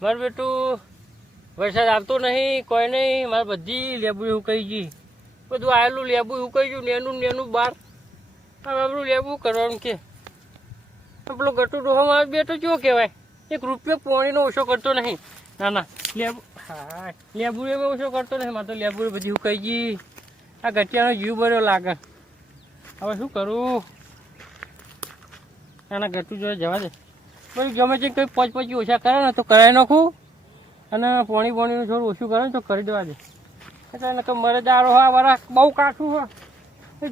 મારું બેટું વરસાદ આવતો નહીં, કોઈ નહીં. મારે બધી લેબુ સુકાઈ ગઈ, બધું આવેલું લેબુ સુકાઈ ગયું, નેનું બહાર. હવે આપણું લેબુ કરવાનું કે આપણો ગટુ ડોહો મારો બેટો કેવો કહેવાય, 1 રૂપિયો પાણીનો ઓછો કરતો નહીં. ના લેબુ, હા લેબુ ઓછો કરતો નહીં. મારે તો લેબુ બધી સુકાઈ ગઈ. આ ગટિયાનો જીવ ભર્યો લાગે. હવે શું કરું? એના ગટુ જોડે જવા દે. પછી ગમે છે કંઈ 5 ઓછા કરે ને તો કરાવી નાખું, અને પાણીનું થોડું ઓછું કરે ને તો કરી દેવા દે. એટલે મરે દારો હા મારા બહુ કાઠું હોય.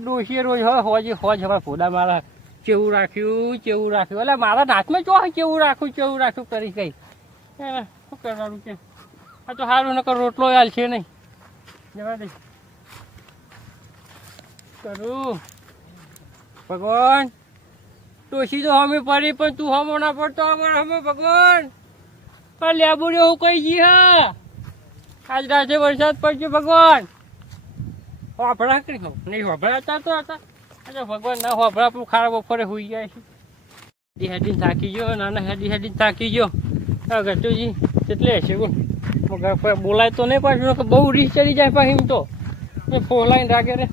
ડોસીએ રોજ હોજ અમારા ફોડા મારા કેવું રાખ્યું એટલે મારા હાથમાં ચો કેવું રાખ્યું કરી કઈ શું કરવાનું કે? આ તો સારું નકર રોટલો હાલ છે નહીં. જવા દે. કરું ભગવાન, ડોસી તો હમે પડી પણ તું હમો ના પડતો અમારે હમે ભગવાન. પણ લેબુડીઓ હું કઈ ગઈ હા, આજ રાતે વરસાદ પડશે ભગવાન. હોભળા કરી નહીં હોભળાતા તો હતા. અચ્છા ભગવાન ના હોભળા આપણું ખારા બપોરે હોઈ જાય છે. હેડીને થાકી ગયો, નાના હેડીને થાકી ગયો. ગટુજી કેટલે હશે બોલાય તો નહીં પાછું, બહુ રીસ ચડી જાય પાછી તો એ ફોલાઈને રાખે રે.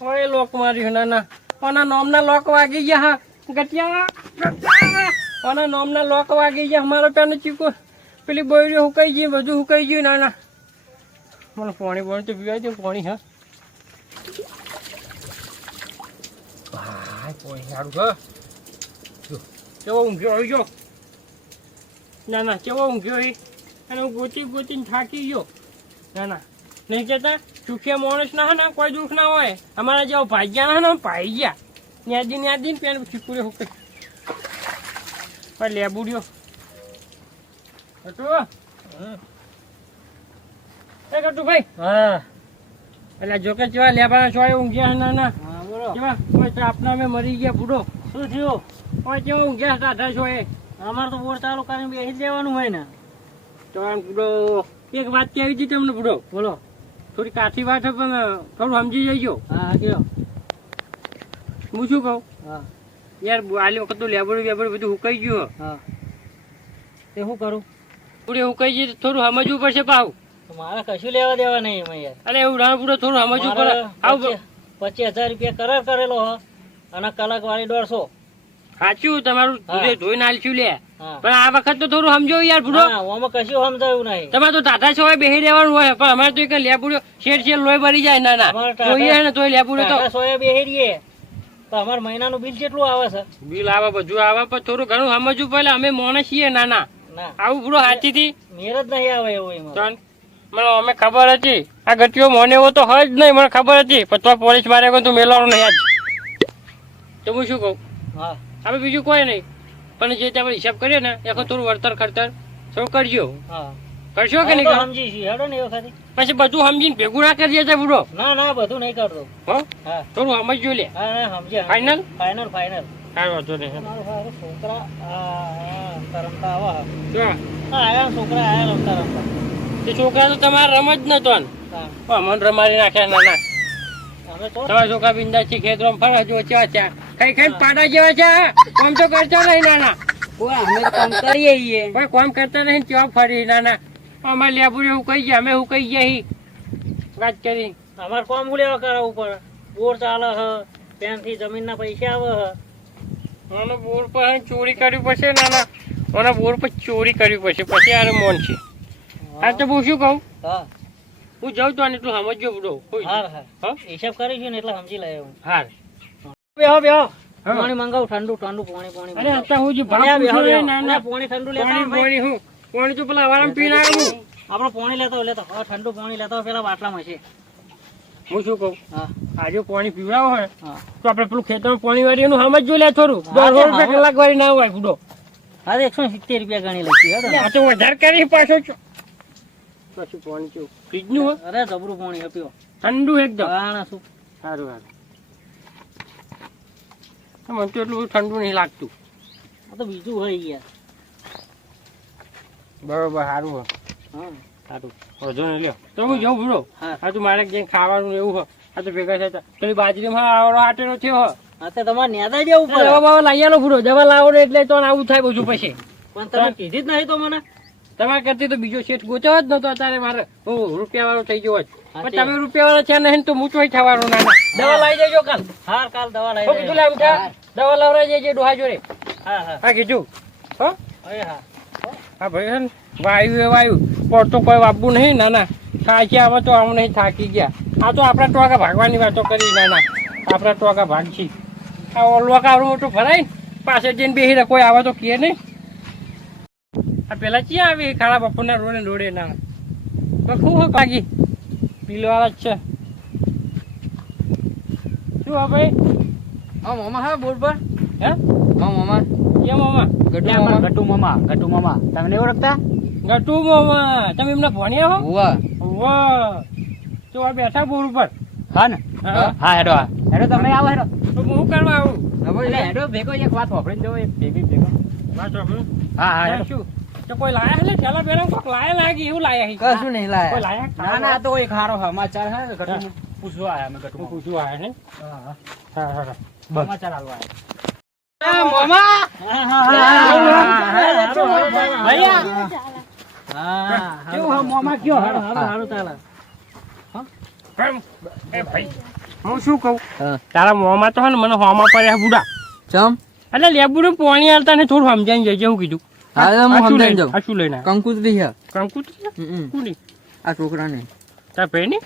હવે લોક માર્યું નાના, આના નોમના લોક વાગી ગયા. હા ગટિયા, આના નોમના લોક વાગી ગયા. અમારો પેનો ચીકો પેલી બોયરી હુકાઈ ગઈ, બધું હુકાઈ ગયું. નાના મને પાણી તો પીવાય દે પાણી. હા પાણી સારું હા. કેવો ઊંઘ્યો આવી ગયો ના કેવો ઊંઘ્યો અને હું ગોતીને થાકી ગયો. ના નહીં કહેતા સુખિયા માણસ ના ને કોઈ દુઃખ ના હોય. અમારા જેવા ભાગ્યા ના પાઈ ગયા ન્યાદી પેન ચીકુડે હુકે પણ લેબુડ્યો હતું. એ કટુ ભાઈ, હા એટલે જોકે કેવા લેબાના છોય ઊંઘ્યા નાના કેવા કોઈ આપના અમે મરી ગયા. બુડો શું થયું? કોઈ કેવા ઊંઘ્યા ટાઢા છોય. અમારે તો બોર ચાલુ કરીને બેસી દેવાનું હોય ને. તો આમ બુડો એક વાત કહેવી હતી તમને. બુડો બોલો. થોડી કાઠી વાત પણ થોડું સમજી જઈજો. હા કયો. હું શું કહું? હા યાર આલી વખત તો લેબડું બધું હુકાઈ ગયું. હા તે શું કરું? પૂરે હુકાઈ ગયું થોડું સમજવું પડશે પાછું. મારે કશું લેવા દેવા નહીં યાર. અરે એવું રાણ પૂરો થોડું સમજવું પડે. આવું 25,000 રૂપિયા કરાર કરેલો હ અને કલાક વાળી 150. સાચું તમારું ધોઈને આલશું લે. પણ આ વખત તો થોડું સમજો યાર પૂરો. આમાં કશું સમજાયું નહીં. તમારે તો ટાટા છો બેસી રહેવાનું હોય, પણ અમારે તો એક લેબુડો શેર લોહી ભરી જાય. ના જોઈએ ને તો લેબુડો તો સોયા બેસી રહીએ. તો અમારે મહિનાનું બિલ કેટલું આવે છે? બિલ આવે બધું આવે, પણ થોડું ઘણું સમજવું પડે. અમે માણસ છીએ. ના આવું પૂરો સાચી થી મેર જ નહીં આવે એવું. મને અમે ખબર હતી આ ગતિઓ મોને એવો તો હોય જ નહીં. મને ખબર હતી પણ તો પોલીસ મારે તું મેળવાનું નહીં આજ. તો હું શું કહું? હા હવે બીજું કોઈ નહીં, પણ જે તમે હિસાબ કરીએ ને એ થોડું વળતર ખર્તર થોડું કરજો. કરશો કે નહીં? સમજી છીએ હેડો ને એ વખતે. પછી બધું સમજીને ભેગું ના કરીએ છે બુડો. ના બધું નહીં કરતો. હા થોડું સમજજો લે. હા સમજ્યા. ફાઈનલ કાંઈ વાંધો નહીં. છોકરા રમતા આવા છોકરા આયા રમતા. તે છોકરા તો તમારે રમ જ નતો મને રમાડી નાખ્યા. ના તમારા છોકરા બિંદાસથી ખેતરો ફરવા જો છે ખાઈ પાડા જેવા છે. કામ તો કરતા નહીં. નાના અમે કામ કરીએ છીએ કામ કરતા નહીં. કેવા ફરી નાના અમારે લેબુ એવું કહી ગયા. અમે એવું કહી ગયા વાત કરી. અમારે કામ લેવા કરાવવું પડે. બોર ચાલે હ પેન થી જમીન ના પૈસા આવે હ. બોર પર ચોરી કરવી પડશે. નાના મને બોર પર ચોરી કરવી પડશે પછી આરે મોન છે. હા તો હું શું કહું? હા હું જાઉં તો એટલું સમજજો બુડો. હિસાબ કરીશું ને એટલે સમજી લે. હા બેહો પાણી મંગાવું. ઠંડુ પાણી. અરે અત્યારે હું પાણી ઠંડુ લેતા પાણી તો પેલા આરામ પીને આવ્યું. આપડે પાણી લેતા ઠંડુ પાણી લેતા પેલા બાટલામાં છે. હું શું કહું? આજે પાણી પીવડાવો હોય તો આપડે પેલું ખેતરમાં પાણી વાળી એનું સમજજો લે થોડું. 100 રૂપિયા કલાક વાળી ના હોય બુડો. હા 170 રૂપિયા ગણી લઈશું. આ તો વધારે કરી પાછો કશું પાણી કેવું ફ્રીજ નું હોય? અરે જબરું પાણી આપ્યો ઠંડુ એકદમ. શું સારું મને તો એટલું ઠંડુ નહીં લાગતું. આ તો બીજું હોય યાર. બરોબર સારું હોય. સારું વધુ નહીં લ્યો તો હું જઉં બુડો. હા તું મારે જઈને ખાવાનું એવું હોય. આ તો ભેગા થતા પેલી બાજરીમાં આવડો આટેલો થયો હોય હા તો તમારે નેતા દેવું પડે. દવા બાવા લઈ આલો પૂરો દવા લાવો ને એટલે તો આવું થાય બધું પછી પણ તમે કીધી જ નહીં તો મને. તમારે કરતી તો બીજો શેઠ ગોચવો જ નતો અત્યારે મારે હું રૂપિયા વાળો થઈ ગયો હોત. હા, પણ તમે રૂપિયા વાળા છે નહીં તો હું ચોય થવાનો ના ના. દવા લાવી દેજો કાલ. હા કાલ દવા લઈ હો કીધું લે ઉઠા દવા લાવરાઈ જજે ડોહા જોડે. હા હા હા કીધું હો હા હા ભાઈ હે ને વાયુ એ વાયુ પણ તો કોઈ વાપવું નહીં ના ના થાકી આવે તો આમ નહીં થાકી ગયા આ તો આપણા ટોકા ભાગવાની વાતો કરી ના ના આપણા ટોકા ભાગશી આ ઓલવા કાવડું મોટું ભરાય ને પાસે જઈને બેસી રહે કોઈ આવે તો કહે નહીં આ પેલા ક્યાં આવી ખાડા બપોરના રોડે રોડે ના તો ખૂબ ભાગી પીલવાળા જ છે શું હા ભાઈ હા મામા હા બોલ પર. હે હા મામા કેમ મામા ગટુ મામા તમે નહીં ઓળખતા? ગટુ મામા તમે એમના ભણ્યા હો વાહ વાહ તો આ બેઠા બોર ઉપર હા ને હા. હા હેડો હેડો તમે આવો હેડો. તો હું કરવા આવું એટલે હેડો ભેગો એક વાત વાપરીને જવો એક ભેગો. વાત સાંભળો. હા હા હા, હેડો. શું તો કોઈ લાયા હે ને પેલા પેલા કોક લાયા લાગી એવું લાયા હે. કશું નહીં કોઈ લાયા. લાયા ના ના આ તો એક હારો સમાચાર હે ગટુ પૂછવા આયા અમે હું ગટુ પૂછું આયા ને હા હા હા હા સમાચાર આલવા કેમ? એ ભાઈ હું શું કહું તારા મોંમાં તો હે ને મને હોમાં પડ્યા બુડા ચમ એટલે લેબુ ને પાણી આલતા ને થોડું સમજાઈને જજે હું કીધું હાલે હું આ શું સમજાઈ લઈને- જાઉં. આ શું લઈને આવ્યા? કંકુતરી છે કંકુતરી? કોની? આ છોકરાને તારા ભાઈની?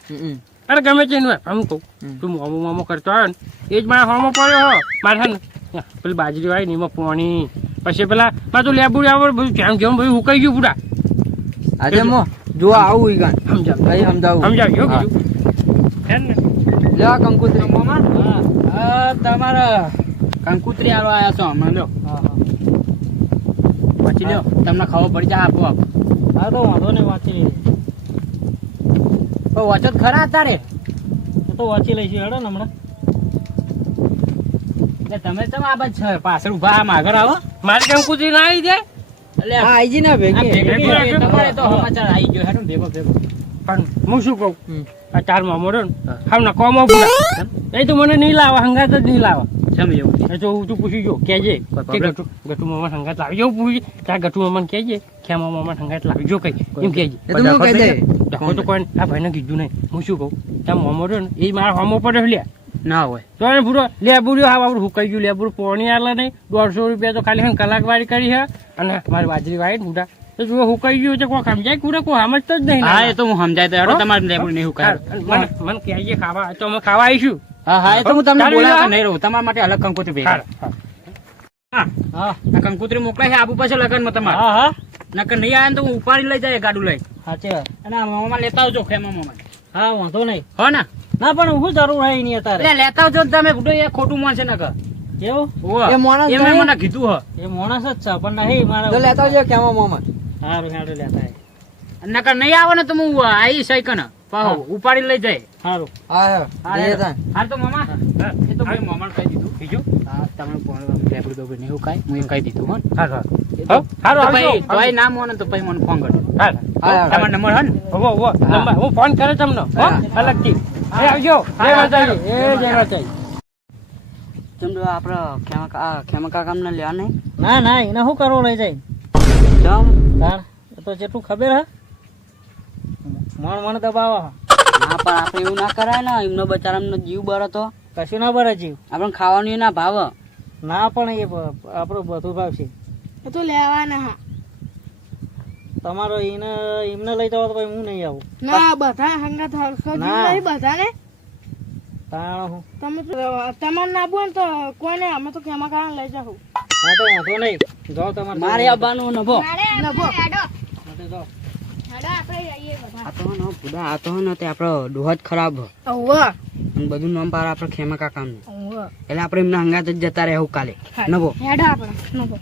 અરે ગમે તે નું હું કહું તું મોમો મોમો કરતો આવ્યો ને એ જ મારા હોમો પડ્યો હો મારે છે ને ત્યાં પેલી બાજરી વાળી ને એમાં પાણી પછી પેલા મારે તો લેબુ આવે બધું જેમ જેમ બધું હુકાઈ ગયું પૂરા આજે મો જોવા આવું ઈ ગાન સમજાવ કઈ સમજાવું સમજાવ્યું હા. કીધું હે ને લે આ કંકુતરી તમારા કંકુતરી આલો આયા છો હમણાં લ્યો પછી લ્યો તમને ખબર પડી જાય આપો આપ. હા તો વાંધો નહીં વાંચી વચત ખરા તારે તો વાંચી લઈશું હેડો ને હમણાં એટલે તમે ચમ આ બાજુ છે પાછળ ઉભા આમ આગળ આવો. મારી કંકુતરી ના આવી જાય એટલે હા આઈજી ના આ ભેગી ભેગો ભેગો તમારે તો સમાચાર આવી ગયો હેડો ભેગો ભેગો. પણ હું શું કહું હમ. આ ચાર માં મોડો ને હાવ ના કોમો પૂરા એ તો મને નહીં લાવે હંગાત જ નહીં લાવે જમ એવું એ તો હું તું પૂછી જો કેજે કોઈ કે problem? ગટુ મામા હંગાત લાવી જો પૂછી ત્યાં ગટુ મામા કેજે ખેમા મામા હંગાત લાવી જો કઈ એમ કેજે એ તો હું કહી દે ડખો તો કોઈ આ ભાઈને કીધું નહીં હું શું કહું ત્યાં મોમો રહ્યો ને એ મારા હોમો પડે લ્યા ના હોય તો એને પૂરો લેબુર્યો હા બાબુ હુકાઈ ગયું લેબુર પોણી આલે નહીં 150 રૂપિયા તો ખાલી હે કલાક વાળી કરી છે અને મારી બાજરી વાળી ને બુડા તો જો હુકાઈ ગયું છે કોઈ સમજાય પૂરે કોઈ સમજતો જ નહીં હા એ તો હું સમજાય તો હેડો હો? તમારે લેવું નહીં હું હા, મને મને કહેજે ખાવા તો અમે ખાવા આવીશું હા હા એ તો હું તમને ચાલી બોલાવતો જા. નહીં રહું તમારા માટે અલગ કંકોત્રી ભેગા. હા હા હા આ કંકોત્રી મોકલાય છે આબુ પાછળ લગનમાં તમારે હા હા નકર નહીં આવે ને તો હું ઉપાડી લઈ જાય ગાડું લઈ સાચી વાત અને આ મામા લેતા આવજો ખેમા મામા હા વાંધો નહીં હો ને ના પણ હું જરૂર હોય નહીં અત્યારે એટલે લેતા આવજો ને તમે બુડો એ ખોટું માનશે નકર કેવું એ માણસ એ મેં નહીં. મને કીધું હ એ માણસ જ છે પણ નહીં તો મારા લેતા આવજો કેમો મોમાં સારું સારું લેતા નકર નહીં આવે ને તો હું આવી સહી કને પાહો ઉપાડી લઈ જાય સારું હા લે તા હાલ તો મામા હા એ તો મેં મામાને કહી દીધું બીજું હા તમે લેબડું બેબડું નહીં કાંઈ હું એમ કહી દીધું હો ને. સારું એ તો- સારું તો પછી આવજો. તોય ના મોને તો પછી મને ફોન કરજો સારું હા તમારો નંબર હે ને હોવો હોવો નંબર હું ફોન કરે તમને હો હા. અલગથી એ આવજો જય માતાજી એ જય માતાજી ચમ આપડે ખેમા કાકા ને લેવા નહીં ના ના એને શું કરવો લઈ જાય ચમ તાણ એ તો જેટલું ખબર હે મણ દબાવો ના પણ આપણે એવું ના કરાય ને એમનો બચારાનો જીવ બળો તો કશું ના બરે જીવ આપણે ખાવાનું ના ભાવ ના પણ એ આપણું બધું ભાવશે એ તો લેવાના હા તમારો એમને લઈ જાવ તો પછી હું નહીં આવું ના બધા હંગાત હરખો ના. જીવ નહીં બધાને તાણ હું તમે તો તમારે ના બોલ તો કોઈને અમે તો કેમાં કારણે લઈ જાઉં હા તો વાંધો નહીં જાઓ તમારે મારે આવવાનું નભો નભો માટે જાઓ. આ તો ન બુડા આ તો ન તે આપણો ડોહ જ ખરાબ હ. ઓવા અને બધું નામ પાર આપણે ખેમા કાકાનું ઓવા એટલે આપણે એમના હંગાત જ જતા રહેવું કાલે નભો હેડો આપણે નભો